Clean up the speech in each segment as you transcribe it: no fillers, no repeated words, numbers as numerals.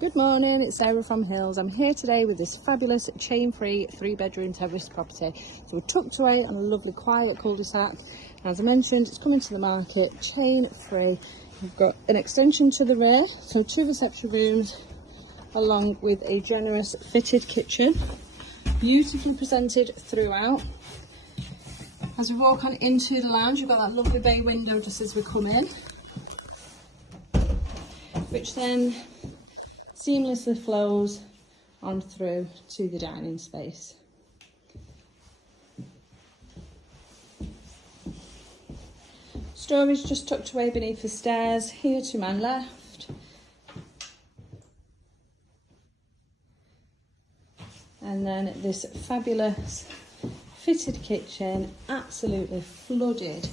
Good morning, it's Sarah from Hills. I'm here today with this fabulous chain-free 3-bedroom terraced property. So we're tucked away on a lovely quiet cul-de-sac. As I mentioned, it's coming to the market chain-free. We've got an extension to the rear, so 2 reception rooms along with a generous fitted kitchen. Beautifully presented throughout. As we walk on into the lounge, you've got that lovely bay window just as we come in, which then seamlessly flows on through to the dining space. Storage just tucked away beneath the stairs here to my left. And then this fabulous fitted kitchen, absolutely flooded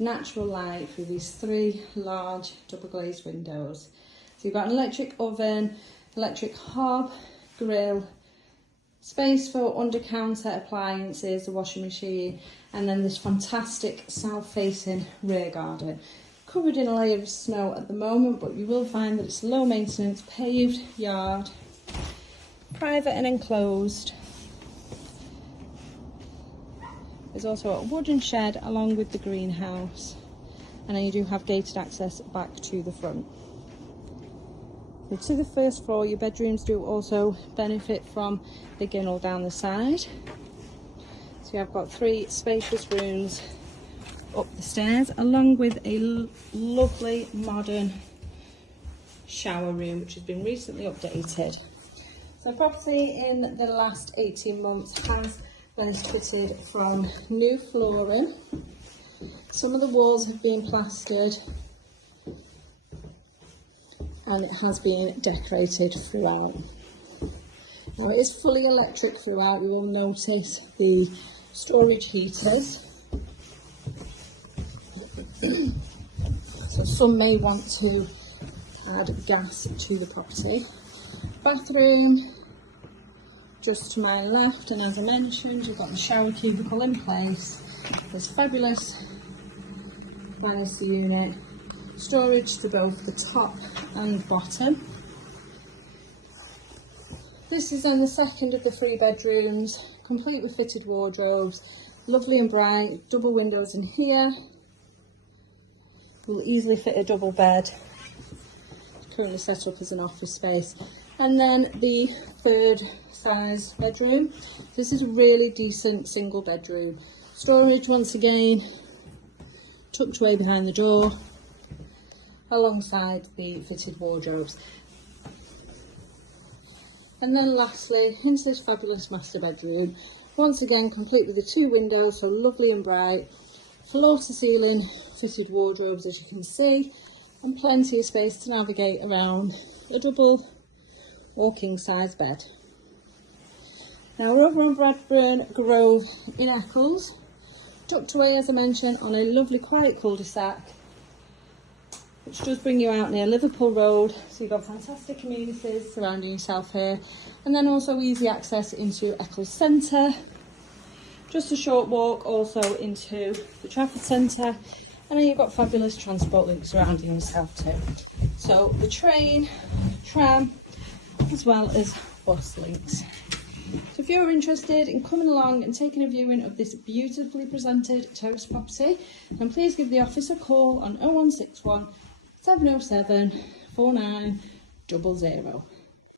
natural light through these 3 large double glazed windows. So you've got an electric oven, electric hob, grill, space for under counter appliances, the washing machine, and then this fantastic south facing rear garden. Covered in a layer of snow at the moment, but you will find that it's low maintenance, paved yard, private and enclosed. There's also a wooden shed along with the greenhouse, and then you do have gated access back to the front. To the first floor, your bedrooms do also benefit from the ginnel down the side. So you have got 3 spacious rooms up the stairs, along with a lovely modern shower room, which has been recently updated. So property in the last 18 months has benefited from new flooring. Some of the walls have been plastered, and it has been decorated throughout. Now it is fully electric throughout. You will notice the storage heaters. So some may want to add gas to the property. Bathroom just to my left, and as I mentioned, you've got the shower cubicle in place. There's fabulous banister unit. Storage to both the top and bottom. This is then the second of the 3 bedrooms, complete with fitted wardrobes, lovely and bright, double windows in here. Will easily fit a double bed, currently set up as an office space. And then the 3rd size bedroom. This is a really decent single bedroom. Storage once again, tucked away behind the door, alongside the fitted wardrobes. And then lastly, into this fabulous master bedroom, once again complete with the 2 windows, so lovely and bright, floor to ceiling fitted wardrobes as you can see, and plenty of space to navigate around a double or king size bed. Now we're over on Bradburn Grove in Eccles, tucked away as I mentioned on a lovely quiet cul-de-sac, which does bring you out near Liverpool Road, so you've got fantastic communities surrounding yourself here, and then also easy access into Eccles Centre, just a short walk also into the Trafford Centre, and then you've got fabulous transport links surrounding yourself too. So the train, tram, as well as bus links. So if you're interested in coming along and taking a viewing of this beautifully presented terrace property, then please give the office a call on 0161 707 4900.